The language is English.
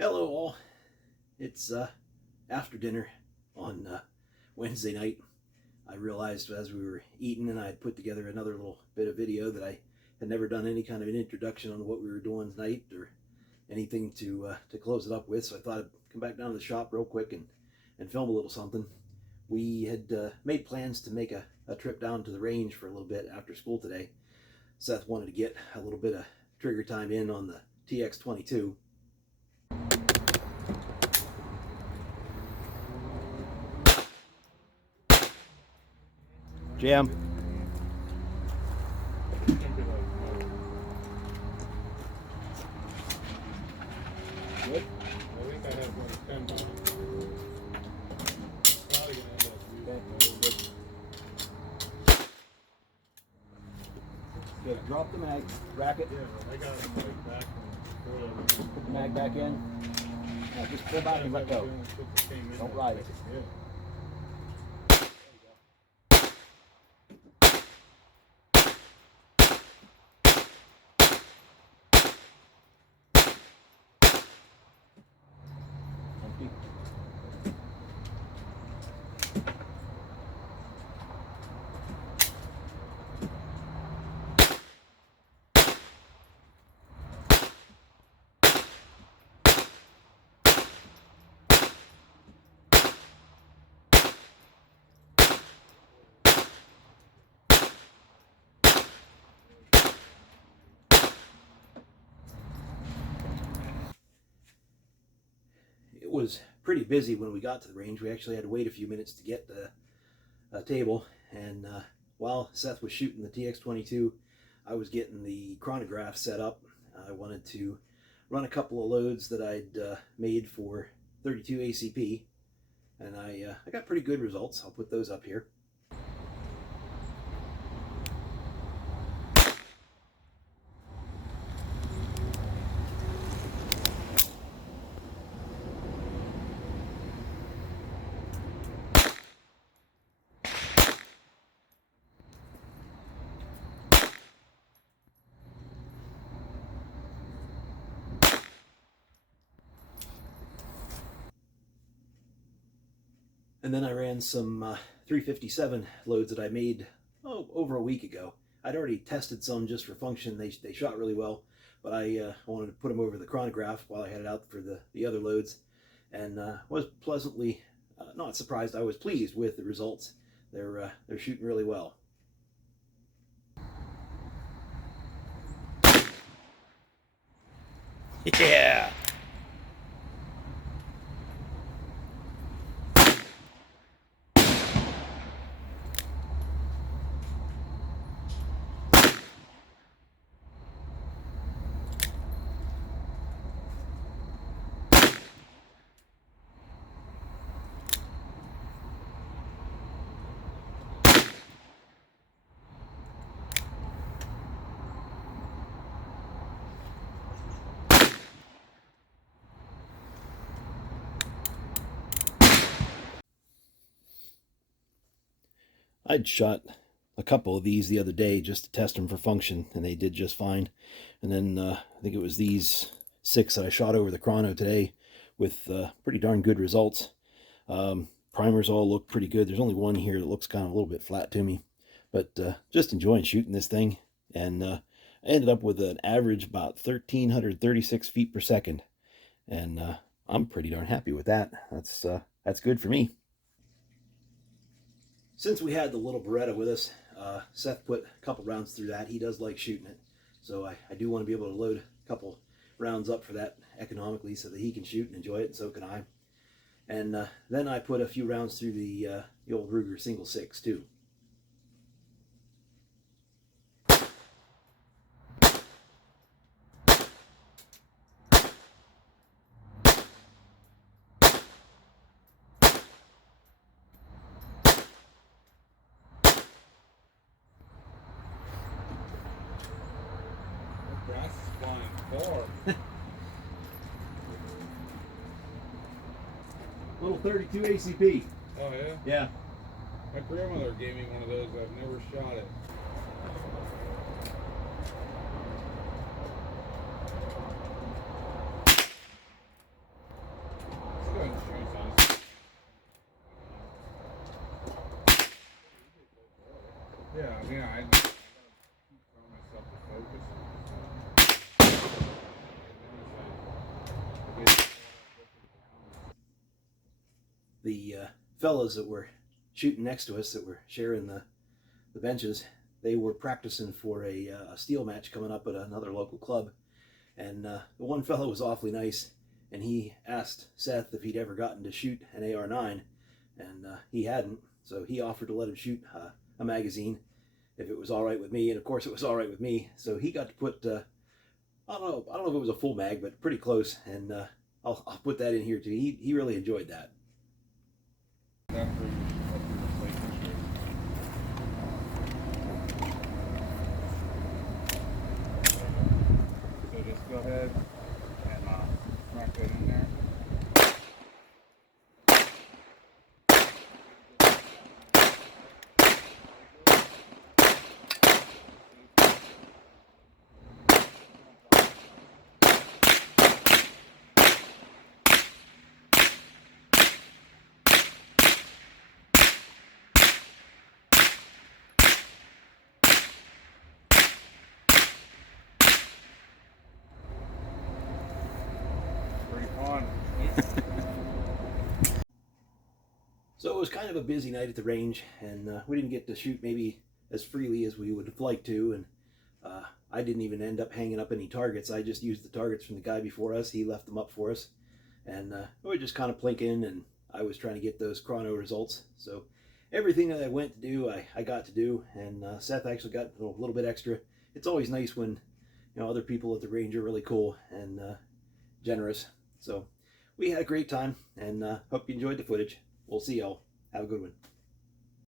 Hello all. It's after dinner on Wednesday night. I realized as we were eating and I had put together another little bit of video that I had never done any kind of an introduction on what we were doing tonight or anything to close it up with, so I thought I'd come back down to the shop real quick and film a little something. We had made plans to make a trip down to the range for a little bit after school today. Seth wanted to get a little bit of trigger time in on the TX22. Jam. Good. I think I have like 10 miles. Probably gonna end up using Good. Drop the mag, rack it. Yeah, I got it like back when Put the mag back in. Now just pull back and let go. Don't ride it. Yeah. It was pretty busy when we got to the range. We actually had to wait a few minutes to get the table, and while Seth was shooting the TX22, I was getting the chronograph set up. I wanted to run a couple of loads that I'd made for 32 ACP, and I got pretty good results. I'll put those up here. And then I ran some 357 loads that I made over a week ago. I'd already tested some just for function. They shot really well, but I wanted to put them over the chronograph while I had it out for the other loads, and was pleasantly not surprised. I was pleased with the results. They're shooting really well. Yeah. I'd shot a couple of these the other day just to test them for function, and they did just fine. And then I think it was these 6 that I shot over the chrono today with pretty darn good results. Primers all look pretty good. There's only one here that looks kind of a little bit flat to me, but just enjoying shooting this thing. And I ended up with an average about 1,336 feet per second, and I'm pretty darn happy with that. That's good for me. Since we had the little Beretta with us, Seth put a couple rounds through that. He does like shooting it, so I do want to be able to load a couple rounds up for that economically so that he can shoot and enjoy it, and so can I. And then I put a few rounds through the old Ruger single 6 too. grass is flying far. Little 32 ACP. Oh yeah? Yeah. My grandmother gave me one of those. I've never shot it. Yeah, I gotta keep telling myself to focus. And then it's like, I get caught up looking around. The fellows that were shooting next to us, that were sharing the benches, they were practicing for a steel match coming up at another local club. And the one fellow was awfully nice, and he asked Seth if he'd ever gotten to shoot an AR-9, and he hadn't, so he offered to let him shoot a magazine if it was all right with me, and of course it was all right with me. So he got to put, I don't know if it was a full mag, but pretty close, and I'll put that in here too. He really enjoyed that. After you replace this. So just go ahead and smack that in there. Pretty fun. So it was kind of a busy night at the range, and we didn't get to shoot maybe as freely as we would have liked to, and I didn't even end up hanging up any targets. I just used the targets from the guy before us. He left them up for us, and we were just kind of plinking, and I was trying to get those chrono results. So everything that I went to do, I got to do, and Seth actually got a little bit extra. It's always nice when other people at the range are really cool and generous. So we had a great time, and hope you enjoyed the footage. We'll see y'all. Have a good one.